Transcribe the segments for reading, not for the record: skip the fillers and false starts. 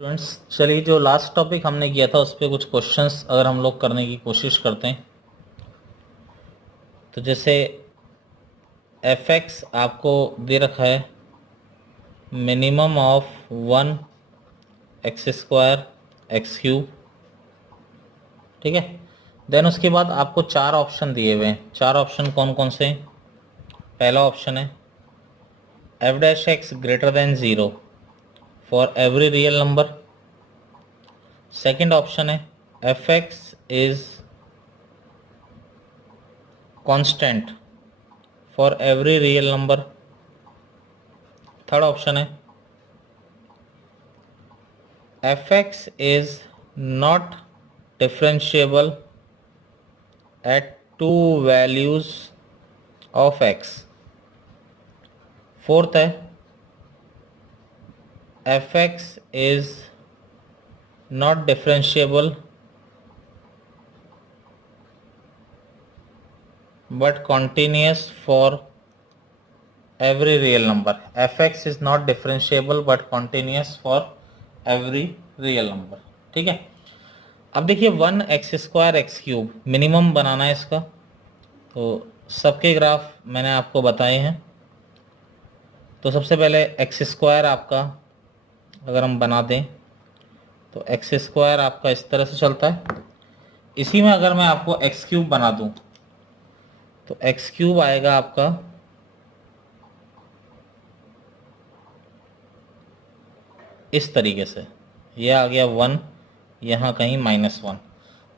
Students, चलिए जो last topic हमने किया था उस पर कुछ क्वेश्चंस अगर हम लोग करने की कोशिश करते हैं तो जैसे एफ एक्स आपको दे रखा है मिनिमम ऑफ 1 x² x³ ठीक है। देन उसके बाद आपको 4 ऑप्शन दिए हुए हैं। 4 ऑप्शन कौन कौन से हैं? पहला ऑप्शन है f' greater than 0 for every real number. Second option है f x is constant for every real number. Third option है f x is not differentiable at 2 values of x. Fourth है f x is not differentiable but continuous for every real number. fx is not differentiable but continuous for every real number। ठीक है। अब देखिए 1 x² x³ minimum बनाना है इसका, तो सबके graph मैंने आपको बताए हैं। तो सबसे पहले x² आपका अगर हम बना दें तो x² आपका इस तरह से चलता है। इसी में अगर मैं आपको x³ बना दूं तो x³ आएगा आपका इस तरीके से। ये आ गया 1, यहाँ कहीं -1।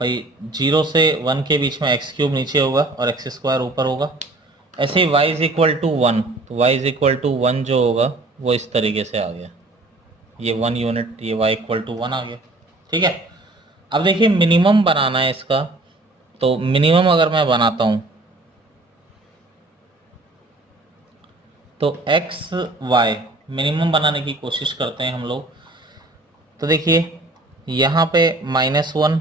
भाई 0 से 1 के बीच में x³ नीचे होगा और x² ऊपर होगा। ऐसे ही y इज इक्वल टू 1, तो y इज इक्वल टू 1 जो होगा वो इस तरीके से आ गया। ये 1 यूनिट, ये y इक्वल टू 1 आ गया। ठीक है। अब देखिए मिनिमम बनाना है इसका, तो मिनिमम अगर मैं बनाता हूँ तो एक्स वाई मिनिमम बनाने की कोशिश करते हैं हम लोग। तो देखिए यहाँ पे -1,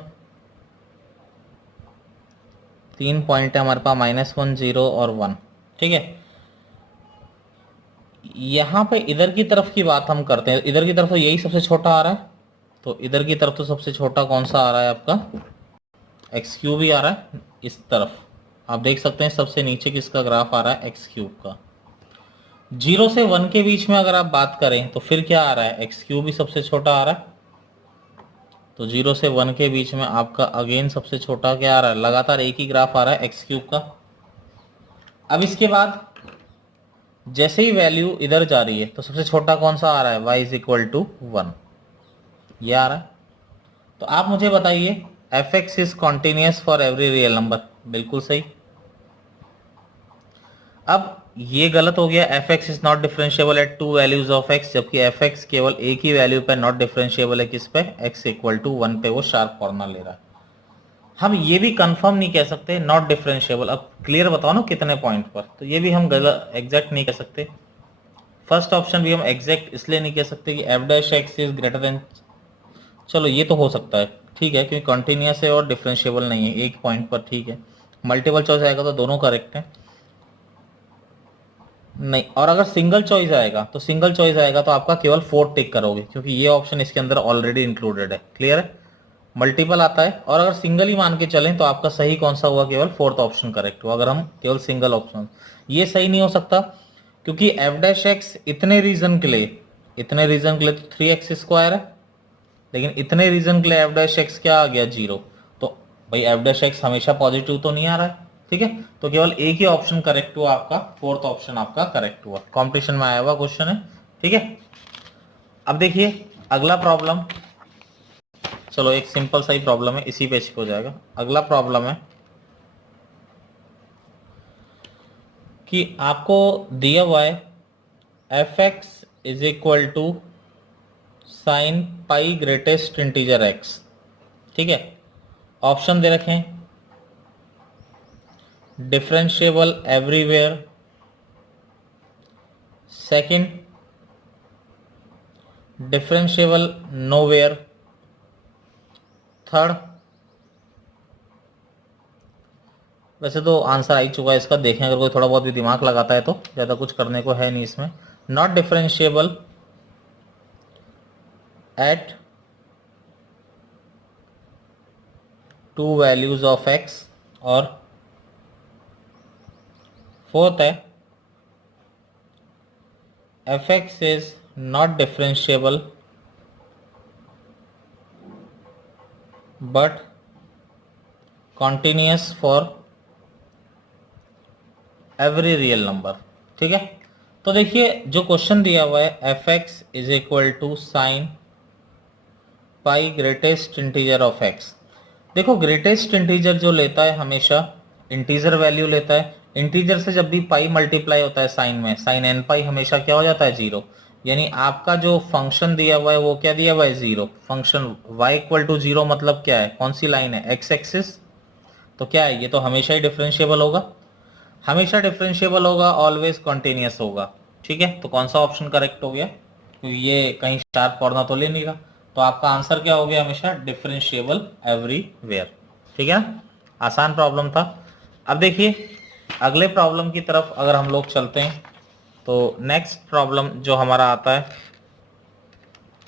3 पॉइंट है हमारे पास, -1 0 और 1। ठीक है। यहाँ पे इधर की तरफ की बात हम करते हैं, इधर की तरफ तो यही सबसे छोटा आ रहा है, तो इधर की तरफ तो सबसे छोटा कौन सा आ रहा है आपका x³ ही आ रहा है। इस तरफ आप देख सकते हैं सबसे नीचे किसका ग्राफ आ रहा है, x³ का। 0 से 1 के बीच में अगर आप बात करें तो फिर क्या आ रहा है, x³ ही सबसे छोटा आ रहा है। तो 0 से 1 के बीच में आपका अगेन सबसे छोटा क्या आ रहा है, लगातार एक ही ग्राफ आ रहा है x³ का। अब इसके बाद जैसे ही वैल्यू इधर जा रही है तो सबसे छोटा कौन सा आ रहा है, y इज इक्वल टू 1, ये आ रहा है। तो आप मुझे बताइए F x is continuous for every real number, बिल्कुल सही। अब ये गलत हो गया, F x is not differentiable at 2 values of x, जबकि एफ एक्स केवल एक ही वैल्यू पे नॉट डिफरेंशिएबल है, किस पे, x इक्वल टू 1 पे वो शार्प कॉर्नर ले रहा है। हम ये भी कंफर्म नहीं कह सकते नॉट डिफरेंशिएबल। अब क्लियर बताओ ना कितने पॉइंट पर, तो ये भी हम गलत एग्जैक्ट नहीं कह सकते। फर्स्ट ऑप्शन भी हम एग्जैक्ट इसलिए नहीं कह सकते कि f' इज ग्रेटर देन, चलो ये तो हो सकता है, ठीक है, क्योंकि कंटिन्यूस है और डिफरेंशिएबल नहीं है एक पॉइंट पर, ठीक है। मल्टीपल चॉइस आएगा तो दोनों करेक्ट है नहीं, और अगर सिंगल चॉइस आएगा तो आपका केवल 4 टिक करोगे, क्योंकि ये ऑप्शन इसके अंदर ऑलरेडी इंक्लूडेड है। क्लियर है। मल्टीपल आता है और अगर सिंगल ही मान के चलें तो आपका सही कौन सा हुआ, केवल 4th ऑप्शन करेक्ट हुआ। अगर हम केवल सिंगल ऑप्शन, ये सही नहीं हो सकता क्योंकि f' इतने रीजन के लिए तो 3x² है, लेकिन इतने रीजन के लिए f' क्या आ गया, 0। तो भाई f' हमेशा पॉजिटिव तो नहीं आ रहा है, ठीक है। तो केवल एक ही ऑप्शन करेक्ट हुआ आपका, 4th ऑप्शन आपका करेक्ट हुआ। कॉम्पिटिशन में आया हुआ क्वेश्चन है, ठीक है। अब देखिए अगला प्रॉब्लम, चलो एक सिंपल सा ही प्रॉब्लम है, इसी पेज पे हो जाएगा। अगला प्रॉब्लम है कि आपको दिया हुआ है f x is equal to sine pi greatest integer x, ठीक है। ऑप्शन दे रखे हैं differentiable everywhere, second differentiable nowhere, third, वैसे तो आंसर आ ही चुका है इसका, देखें अगर कोई थोड़ा बहुत भी दिमाग लगाता है तो, ज़्यादा कुछ करने को है नहीं इसमें। Not differentiable at two values of x, और फोर्थ है f x is not differentiable but continuous for every real number. ठीक है, तो देखिए जो क्वेश्चन दिया हुआ है f x is equal to sine pi greatest integer of x. देखो ग्रेटेस्ट इंटीजर जो लेता है हमेशा इंटीजर वैल्यू लेता है। इंटीजर से जब भी पाई मल्टीप्लाई होता है साइन में, साइन एन पाई हमेशा क्या हो जाता है, जीरो। यानी आपका जो फंक्शन दिया हुआ है वो क्या दिया हुआ है, zero. Function y equal to zero मतलब क्या है, कौन सी लाइन है, एक्स एक्सिस। तो क्या है, ये तो हमेशा ही डिफरेंशिएबल होगा, हमेशा डिफरेंशिएबल होगा, ऑलवेज कॉन्टिन्यूस होगा। ठीक है, तो कौन सा ऑप्शन करेक्ट हो गया, क्योंकि ये कहीं शार्प कॉर्नर तो ले नहीं रहा, तो आपका आंसर क्या हो गया, हमेशा डिफरेंशिएबल एवरीवेयर। ठीक है, आसान प्रॉब्लम था। अब देखिए अगले प्रॉब्लम की तरफ अगर हम लोग चलते हैं, तो नेक्स्ट प्रॉब्लम जो हमारा आता है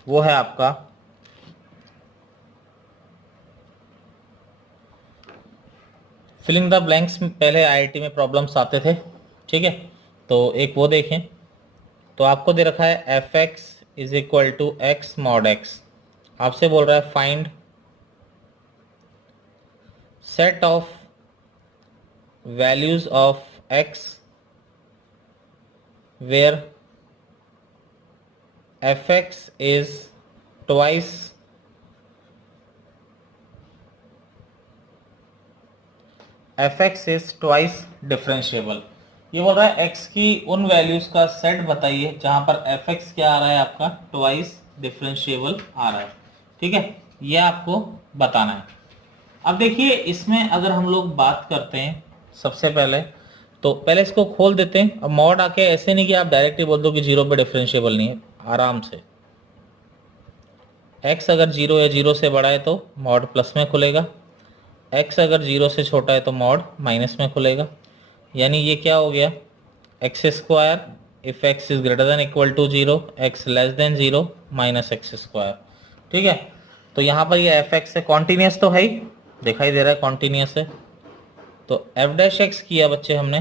वो है आपका फिलिंग द ब्लैंक्स। पहले आईआईटी में प्रॉब्लम्स आते थे। ठीक है, तो एक वो देखें, तो आपको दे रखा है f x is equal to x mod x. आपसे बोल रहा है find set of values of x where f x is twice f x is twice differentiable. ये बोल रहा है x की उन वैल्यूज का सेट बताइए जहां पर एफ एक्स क्या आ रहा है, आपका ट्वाइस डिफरेंशिएबल आ रहा है। ठीक है, ये आपको बताना है। अब देखिए इसमें अगर हम लोग बात करते हैं सबसे पहले, तो पहले इसको खोल देते हैं। अब मॉड आके ऐसे नहीं कि आप डायरेक्ट ही बोल दो कि जीरो पे डिफरेंशिएबल नहीं है, आराम से x अगर जीरो या जीरो से बड़ा है तो मॉड प्लस में खुलेगा, x अगर जीरो से छोटा है तो मॉड माइनस में खुलेगा। यानी ये क्या हो गया, x square if x is greater than equal to zero, x less than zero minus x square. ठीक है, तो यहाँ पर ये एफ एक्स है, कॉन्टिन्यूस तो है ही, दिखाई दे रहा है कॉन्टिन्यूस है। तो एफ डैश एक्स किया बच्चे हमने,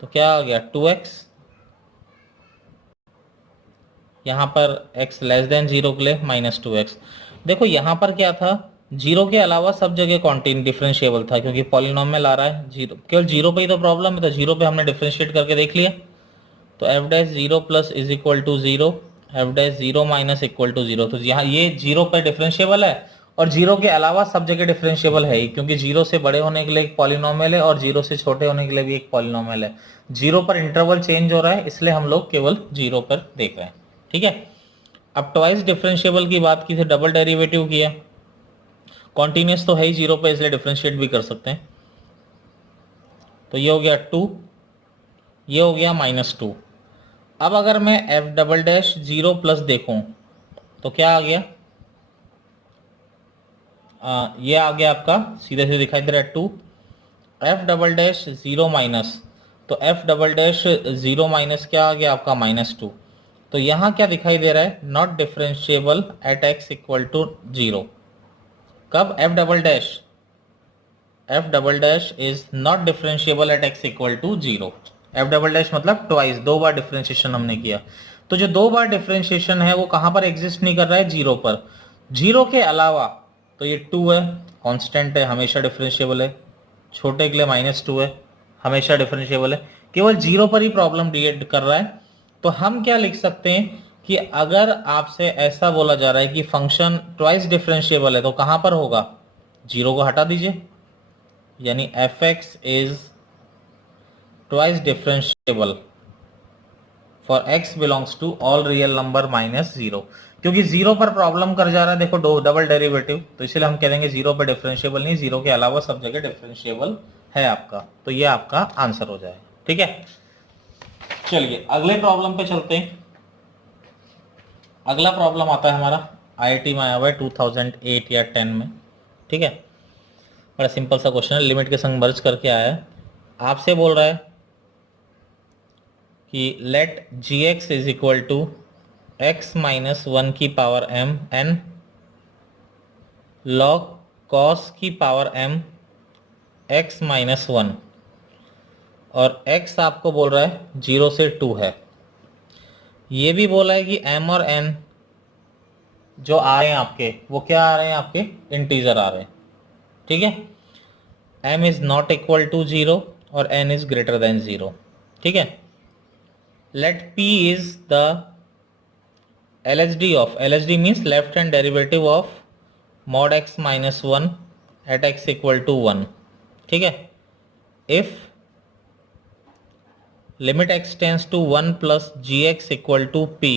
तो क्या आ गया 2x, यहाँ पर x लेस देन जीरो के लिए माइनस 2x। देखो यहाँ पर क्या था, जीरो के अलावा सब जगह कॉन्टिन्यू डिफरेंशिएबल था, क्योंकि पॉलिनोमियल आ रहा है जीरो, केवल जीरो पे ही तो प्रॉब्लम है, तो जीरो पे हमने डिफरेंशिएट करके देख लिया। तो f dash zero plus is equal to zero, f dash zero minus equal to zero. तो यहाँ ये जीरो पे डिफरेंशिएबल है, और जीरो के अलावा सब जगह डिफरेंशिएबल है ही, क्योंकि जीरो से बड़े होने के लिए एक पॉलिनोमियल है और जीरो से छोटे होने के लिए भी एक पॉलिनोमियल है। जीरो पर इंटरवल चेंज हो रहा है, इसलिए हम लोग केवल जीरो पर देख रहे हैं। ठीक है, अब ट्वाइस डिफरेंशिएबल की बात की थी, डबल डेरिवेटिव किया, कॉन्टिन्यूस तो है ही जीरो पे, इसलिए डिफरेंशिएट भी कर सकते हैं। तो ये हो गया 2, ये हो गया -2। अब अगर मैं F double dash zero plus देखूं तो क्या आ गया, ये आ गया आपका सीधे सीधे दिखाई दे रहा है 2। F double dash zero minus, तो f double dash zero minus क्या आ गया आपका -2। तो यहाँ क्या दिखाई दे रहा है, not differentiable at x equal to zero. कब, f double dash is not differentiable at x equal to zero. F double dash मतलब ट्वाइस, दो बार डिफरेंशिएशन हमने किया। तो जो दो बार डिफरेंशिएशन है वो कहां पर एग्जिस्ट नहीं कर रहा है, जीरो पर। जीरो के अलावा तो ये 2 है, कांस्टेंट है, हमेशा डिफरेंशिएबल है, छोटे के लिए -2 है, हमेशा डिफरेंशिएबल है, केवल जीरो पर ही प्रॉब्लम क्रिएट कर रहा है। तो हम क्या लिख सकते हैं कि अगर आपसे ऐसा बोला जा रहा है कि फंक्शन ट्वाइस डिफरेंशिएबल है तो कहां पर होगा, जीरो को हटा दीजिए, यानी f x is twice differentiable for x belongs to all real number minus zero. क्योंकि जीरो पर प्रॉब्लम कर जा रहा है, देखो दो डबल डेरिवेटिव, तो इसलिए हम कह देंगे जीरो पर डिफरेंशिएबल नहीं, जीरो के अलावा सब जगह डिफरेंशिएबल है आपका। तो ये आपका आंसर हो जाएगा। ठीक है, चलिए अगले प्रॉब्लम पे चलते हैं। अगला प्रॉब्लम आता है हमारा आईआईटी में आया हुआ है 2008 या 10 में। ठीक है, बड़ा सिंपल सा क्वेश्चन है, लिमिट के संग मर्ज करके आया है। आपसे बोल रहा है कि let g x is equal to x minus one की power m n log cos की पावर m x माइनस 1, और x आपको बोल रहा है 0 से 2 है। ये भी बोला है कि m और n जो आ रहे हैं आपके, वो क्या आ रहे हैं, आपके इंटीजर आ रहे हैं। ठीक है, m is not equal to 0 और n इज ग्रेटर देन 0। ठीक है, let p is the LHD of, LHD means left hand derivative of mod x minus 1 at x equal to 1। ठीक है, if limit x tends to 1 plus gx equal to p,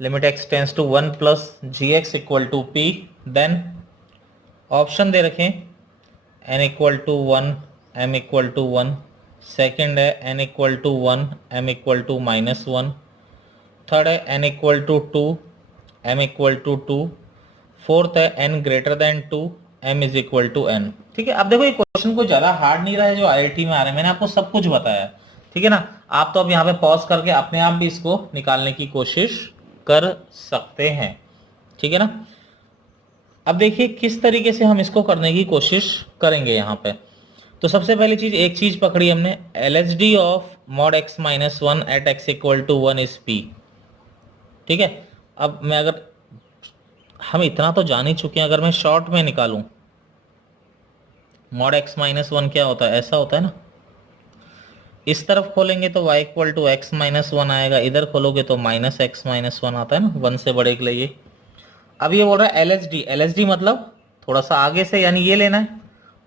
limit x tends to 1 plus gx equal to p, then option दे रखें n equal to 1, m equal to 1, second है n equal to 1, m equal to minus 1, third है n equal to 2, m equal to 2, fourth है n greater than 2, m is equal to n। ठीक है, अब देखो ये क्वेश्चन कोई ज्यादा हार्ड नहीं रहा है जो आईआईटी में आ रहा है, मैंने आपको सब कुछ बताया। ठीक है ना, आप तो अब यहाँ पे पॉज करके अपने आप भी इसको निकालने की कोशिश कर सकते हैं। ठीक है ना, अब देखिए किस तरीके से हम इसको करने की कोशिश करेंगे यहाँ पे। तो सबसे पहली चीज, एक चीज पकड़ी हमने, LHD of mod x minus 1 at x equal to 1 is p। ठीक है, अब मैं अगर, हम इतना तो जान ही चुके हैं, अगर मैं शॉर्ट में निकालूं मॉड x माइनस 1 क्या होता है, ऐसा होता है ना, इस तरफ खोलेंगे तो y equal to x minus 1 आएगा, इधर खोलोगे तो माइनस x माइनस 1 आता है ना, 1 से बड़े के लिए। अब ये बोल रहा है LHD, LHD मतलब थोड़ा सा आगे से, यानी ये लेना है,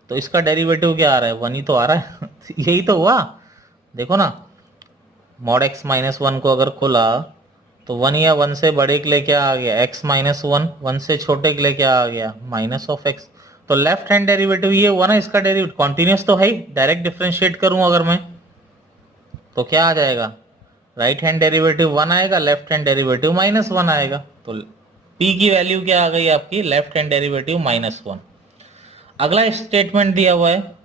तो इसका डेरिवेटिव क्या आ रहा है, 1 ही तो आ रहा है यही तो हुआ, देखो ना, मॉड x माइनस 1 को अगर खोला तो 1 या 1 से बड़े के लिए क्या आ गया, x माइनस 1, 1 से छोटे के लिए क्या आ गया, माइनस ऑफ x। तो लेफ्ट हैंड डेरिवेटिव ये हुआ ना, इसका डेरिवेटिव कॉन्टिन्यूस तो है ही, डायरेक्ट डिफरेंशिएट करूं अगर मैं तो क्या आ जाएगा, राइट हैंड डेरिवेटिव 1 आएगा, लेफ्ट हैंड डेरिवेटिव माइनस 1 आएगा। तो p की वैल्यू क्या आ गई आपकी, लेफ्ट हैंड डेरिवेटिव माइनस 1। अगला स्टेटमेंट दिया हुआ है,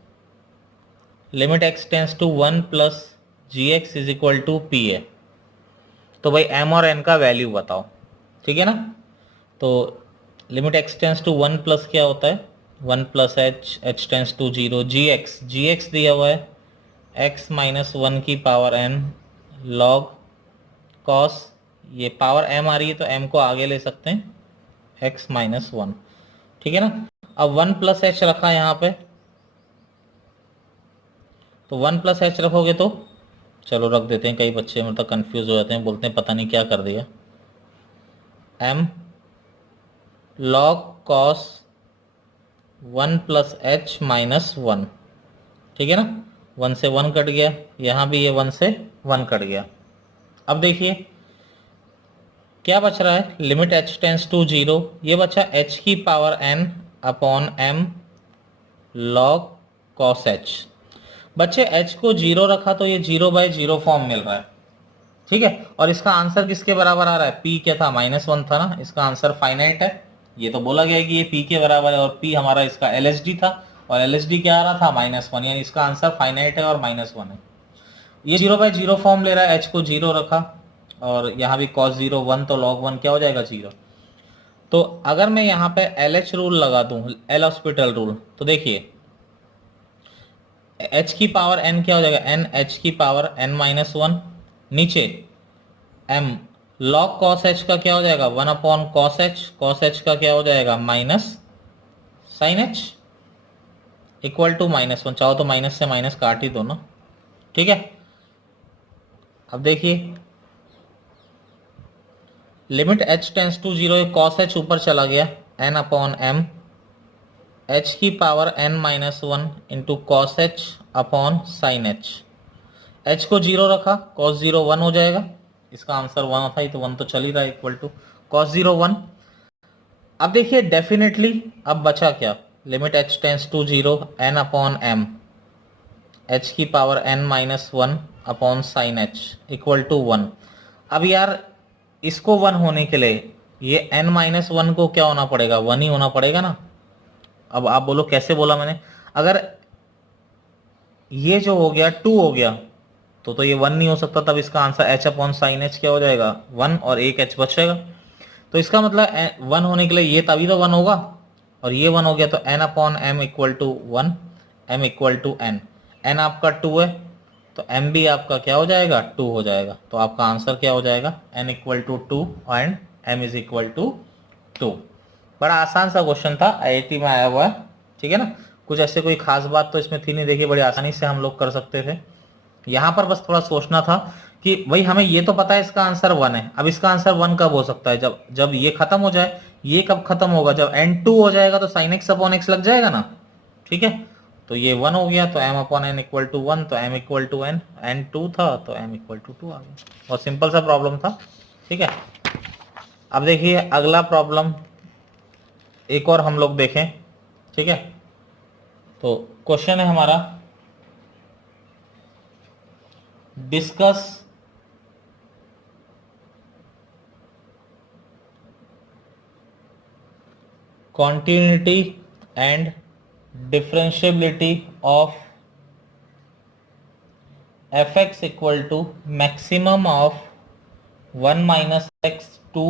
limit x tends to 1 plus g x is equal to p है। तो भाई m और n का वैल्यू बताओ। ठीक है ना, तो limit x tends to 1 plus क्या होता है, 1 plus h, h tends to 0, g x दिया हुआ है x माइनस 1 की पावर n लॉग कॉस, ये पावर m आ रही है तो m को आगे ले सकते हैं, x माइनस 1। ठीक है ना, अब 1 प्लस h रखा यहाँ पे, तो 1 प्लस h रखोगे तो, चलो रख देते हैं, कई बच्चे मतलब कंफ्यूज हो जाते हैं, बोलते हैं पता नहीं क्या कर दिया, m log cos 1 plus h minus 1। ठीक है ना, 1 से 1 कट गया, यहाँ भी ये 1 से 1 कट गया। अब देखिए क्या बच रहा है, लिमिट h टेंस टू 0, ये बचा h की power n upon m log cos h। बच्चे h को 0 रखा तो ये 0/0 फॉर्म मिल रहा है। ठीक है, और इसका आंसर किसके बराबर आ रहा है, p क्या था, -1 था ना, इसका आंसर फाइनाइट है। ये तो बोला गया है कि ये p के बराबर है, और p हमारा इसका LHD था, और LHD क्या आ रहा था, -1, यानी इसका आंसर फाइनाइट है और -1 है। ये 0/0 फॉर्म ले रहा है, h को 0 रखा, और यहाँ भी cos 0 1, तो log 1 क्या हो जाएगा, 0। तो अगर मैं यहाँ पे LH रूल लगा दूं, एल हॉस्पिटल रूल, तो देखिए h की पावर n क्या हो जाएगा, n h की पावर n माइनस 1, नीचे m log cos h का क्या हो जाएगा, 1 अपॉन cos h का क्या हो जाएगा, minus sine h, equal to -1, चाहो तो माइनस से माइनस काट ही दो ना। ठीक है, अब देखिए limit h tends to 0, cos h ऊपर चला गया, n अपॉन m, h की power n minus 1 into cos h upon sine h। h को 0 रखा, cos 0 1 हो जाएगा, इसका आंसर 1 था, तो 1 तो चल ही रहा है, इक्वल टू cos 0 1। अब देखिए डेफिनेटली अब बचा क्या, limit h tends to 0, n upon m, h की power n minus 1 upon sine h equal to 1। अब यार इसको 1 होने के लिए ये n माइनस 1 को क्या होना पड़ेगा, 1 ही होना पड़ेगा ना। अब आप बोलो कैसे बोला मैंने, अगर ये जो हो गया 2 हो गया तो ये 1 नहीं हो सकता, तब इसका answer h upon sine h क्या हो जाएगा, 1, और एक h बचेगा। तो इसका मतलब 1 होने के लिए ये तभी तो 1 होगा, और ये 1 हो गया तो n upon m equal to 1, m equal to n। n आपका 2 है तो m भी आपका क्या हो जाएगा, 2 हो जाएगा। तो आपका आंसर क्या हो जाएगा, n equal to 2 and m is equal to 2। बड़ा आसान सा क्वेश्चन था, IIT में आया हुआ है, ठीक है ना। कुछ ऐसे कोई खास बात तो इसमें थी नहीं, देखिए बड़ी आसानी से हम लोग कर सकते थे। यहाँ पर बस थोड़ा सोचना था कि भाई हमें ये तो पता है इसका आंसर 1 है, अब इसका आंसर 1 कब हो सकता है, जब जब ये खत्म हो जाए। ये कब खत्म होगा, जब n2 हो जाएगा तो sin x अपॉन x लग जाएगा ना, ठीक है। तो ये 1 हो गया तो m upon n equal to 1, तो m equal to n, n2 था तो m इक्वल टू 2 आ गया। बहुत सिंपल सा प्रॉब्लम था, ठीक है। अब देखिए अगला प्रॉब्लम एक और हम लोग देखें, ठीक है। तो क्वेश्चन है हमारा, discuss continuity and differentiability of fx equal to maximum of 1 minus x to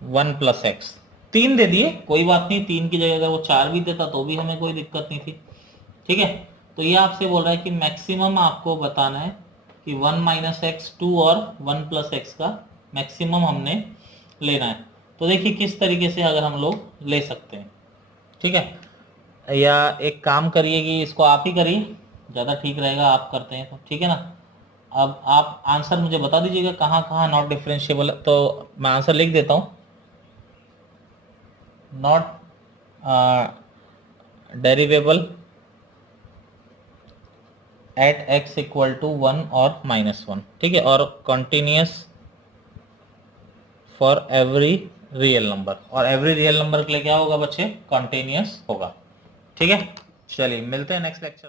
1 plus x। 3 दे दिए, कोई बात नहीं, 3 की जगह अगर वो 4 भी देता तो भी हमें कोई दिक्कत नहीं थी, ठीक है। तो ये आपसे बोल रहा है कि मैक्सिमम आपको बताना है कि 1 माइनस एक्स 2 और 1 प्लस एक्स का मैक्सिमम हमने लेना है। तो देखिए किस तरीके से अगर हम लोग ले सकते हैं, ठीक है। या एक काम करिए कि इसको आप ही करिए, ज़्यादा ठीक रहेगा, आप करते हैं तो, ठीक है ना। अब आप आंसर मुझे बता दीजिएगा कहाँ कहाँ नॉट डिफरेंशिएबल है, तो मैं आंसर लिख देता हूँ। Not derivable at x equal to 1 और -1, ठीक है, और continuous for every real number, और एवरी रियल नंबर के लिए क्या होगा बच्चे, कॉन्टिन्यूस होगा, ठीक है। चलिए मिलते हैं नेक्स्ट लेक्चर।